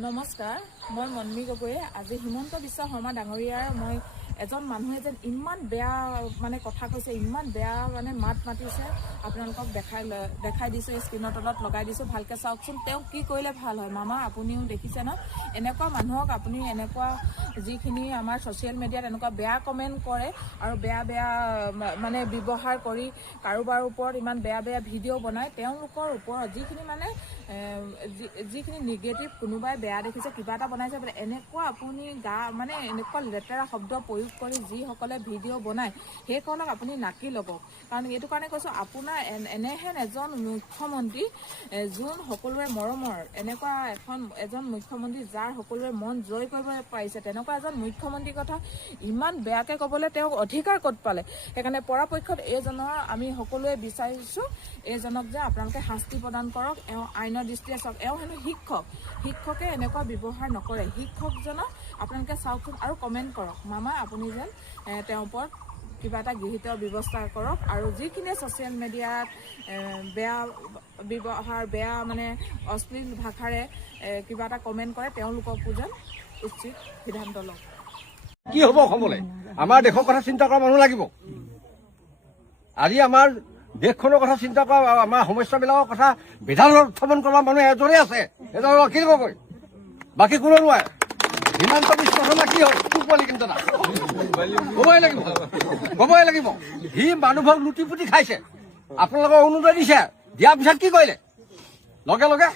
নমস্কাৰ, মই মন্মী গগৈয়ে আজি হিমন্ত বিশ্ব শৰ্মা ডাঙৰীয়াৰ মই এজন মানুহে যেন ইমান বেয়া কথা কৈছে, ইমান বেয়া মাত মাতিছে, আপোনালোকক দেখাই দিছোঁ, স্ক্ৰীনৰ তলত লগাই দিছোঁ, ভালকৈ চাওকচোন তেওঁ কি কৰিলে ভাল হয়। মামা আপুনিও দেখিছে ন, এনেকুৱা মানুহক আপুনি এনেকুৱা যিখিনি আমাৰ ছ'চিয়েল মিডিয়াত এনেকুৱা বেয়া কমেণ্ট কৰে আৰু বেয়া ব্যৱহাৰ কৰি কাৰোবাৰ ওপৰত ইমান বেয়া ভিডিঅ' বনায়, তেওঁলোকৰ ওপৰত যিখিনি নিগেটিভ কোনোবাই বেয়া দেখিছে কিবা এটা বনাইছে বোলে, এনেকুৱা আপুনি এনেকুৱা লেতেৰা শব্দ প্ৰয়োগ কৰি যিসকলে ভিডিঅ' বনায় সেইসকলক আপুনি নাকি ল'ব। কাৰণ এইটো কাৰণে কৈছোঁ, আপোনাৰ এনেহেন এজন মুখ্যমন্ত্ৰী যোন সকলোৰে মৰমৰ, এনেকুৱা এজন মুখ্যমন্ত্ৰী যাৰ সকলোৰে মন জয় কৰিব পাৰিছে, তেনেকুৱা এজন মুখ্যমন্ত্ৰীৰ কথা ইমান বেয়াকৈ ক'বলৈ তেওঁক অধিকাৰ ক'ত পালে। সেইকাৰণে পৰাপক্ষত এইজনৰ আমি সকলোৱে বিচাৰিছোঁ, এইজনক যে আপোনালোকে শাস্তি প্ৰদান কৰক। এওঁ আইনৰ দৃষ্টিৰে চাওক, এওঁ হেনো শিক্ষকে এনেকুৱা ব্যৱহাৰ নকৰে। শিক্ষকজনক আপোনালোকে চাওকচোন আৰু কমেণ্ট কৰক, মামা আপুনি যেন তেওঁৰ ওপৰত কিবা এটা গৃহীত ব্যৱস্থা কৰক। আৰু যিখিনিয়ে ছ'চিয়েল মিডিয়াত বেয়া ব্যৱহাৰ, বেয়া অশ্লীল ভাষাৰে কিবা এটা কমেণ্ট কৰে, তেওঁলোককো যেন উচিত সিদ্ধান্ত লওক। কি হ'ব অসমলৈ? আমাৰ দেশৰ কথা চিন্তা কৰা মানুহ লাগিব। আজি আমাৰ দেশখনৰ কথা চিন্তা কৰা, আমাৰ সমস্যাবিলাকৰ কথা বিধানত উত্থাপন কৰা মানুহ এজনে আছে, এজন অখিল গগৈ, বাকী কোনো নোৱাৰে। হিমন্ত বিশ্ব শৰ্মা কি হ'ল? পোৱালি কিন্তু ক'বই লাগিব। সি মানুহক লুটি পুটি খাইছে, আপোনালোকক অৰুণোদয় দিছে, দিয়াৰ পিছত কি কৰিলে? লগে